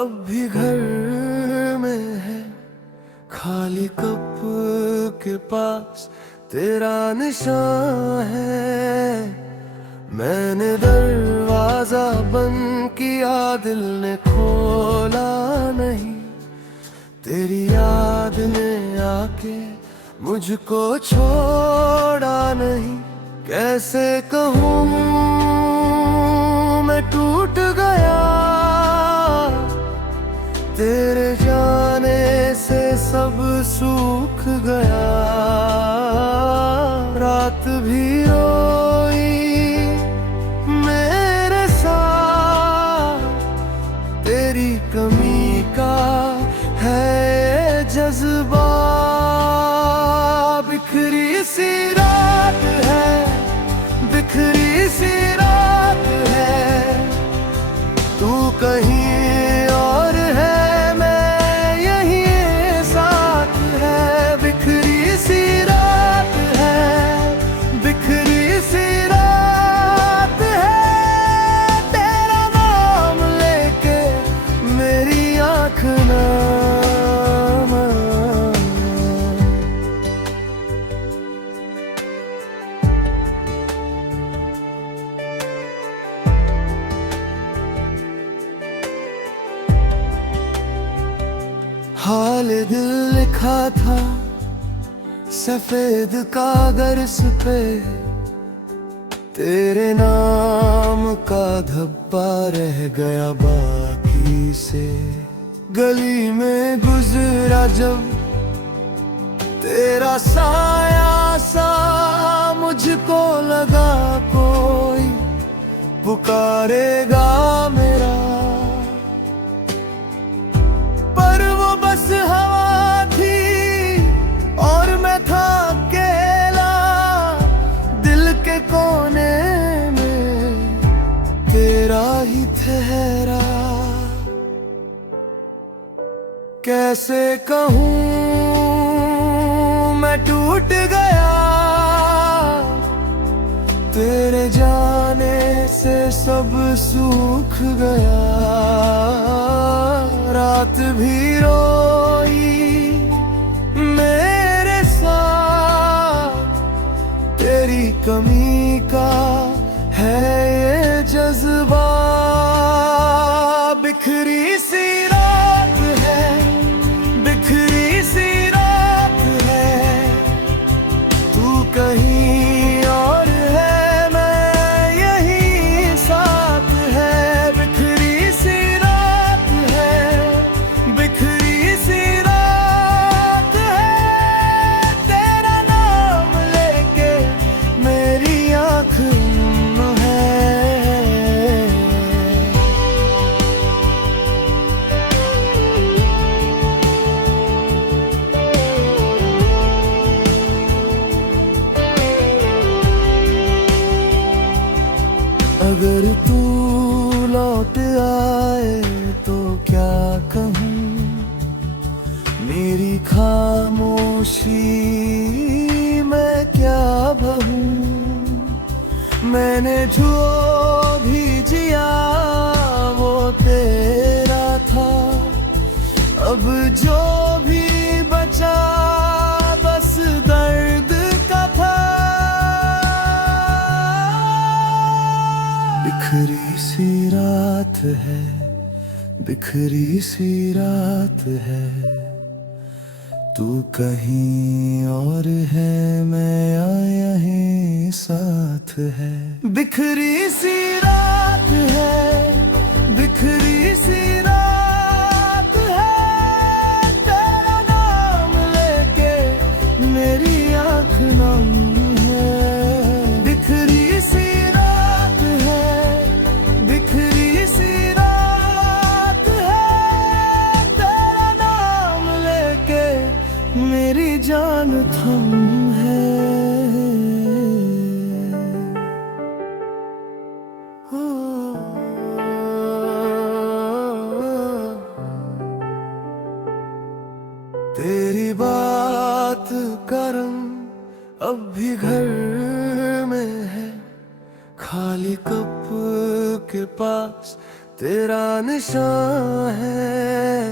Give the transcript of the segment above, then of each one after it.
अब भी घर में है, खाली कप के पास तेरा निशान है। मैंने दरवाजा बंद किया, दिल ने खोला नहीं। तेरी याद ने आके मुझको छोड़ा नहीं। कैसे कहूँ मैं टूट गया, तेरे जाने से सब सूख गया। रात भी रोई मेरे साथ, तेरी कमी का है जज्बा। बिखरी सी रात है, बिखरी सी रात है, तू कहीं और है, मैं यहीं साथ है। बिखरी सी रात है, बिखरी सी रात है, तेरा नाम लेके मेरी आँख नम। हाल दिल लिखा था सफेद कागज पे, तेरे नाम का धब्बा रह गया बाकी से। गली में गुजरा जब तेरा साया सा, मुझको लगा कोई पुकारेगा मेरा। पर वो बस हवा थी और मैं था अकेला, दिल के कोने में तेरा ही ठहरा। कैसे कहूँ मैं टूट गया, तेरे जाने से सब सूख गया। रात भी रोई मेरे साथ, तेरी कमी का है ये जज्बा। बिखरी सी रात है, बिखरी सी रात है, तू कहीं और है, मैं यहीं साथ है। बिखरी सी रात है, बिखरी सी रात है, तेरा नाम लेके मेरी आँख नम है। अगर तू लौट आए तो क्या कहूँ, मेरी खामोशी मैं क्या बहूँ। मैंने जो भी जिया वो तेरा था, अब जो भी बचा बस दर्द का था। बिखरी सी रात है, बिखरी सी रात है, तू कहीं और है, मैं यहीं साथ है। बिखरी सी रात है, बिखरी सी रात है, तेरा नाम लेके मेरी आँख नम है। बिखरी सी रात है, बिखरी सी रात है, तेरा नाम लेके मेरी जान थम है। तेरी बात का रंग अब भी घर में है, खाली कप के पास तेरा निशान है।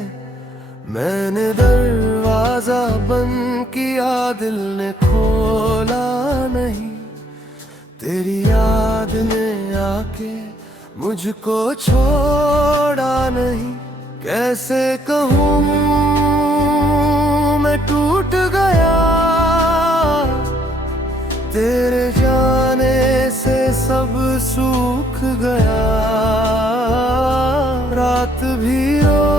मैंने दरवाजा बंद किया, दिल ने खोला नहीं। तेरी याद ने आके मुझको छोड़ा नहीं। कैसे कहूँ मैं टूट गया, तेरे जाने से सब सूख गया। रात भी रो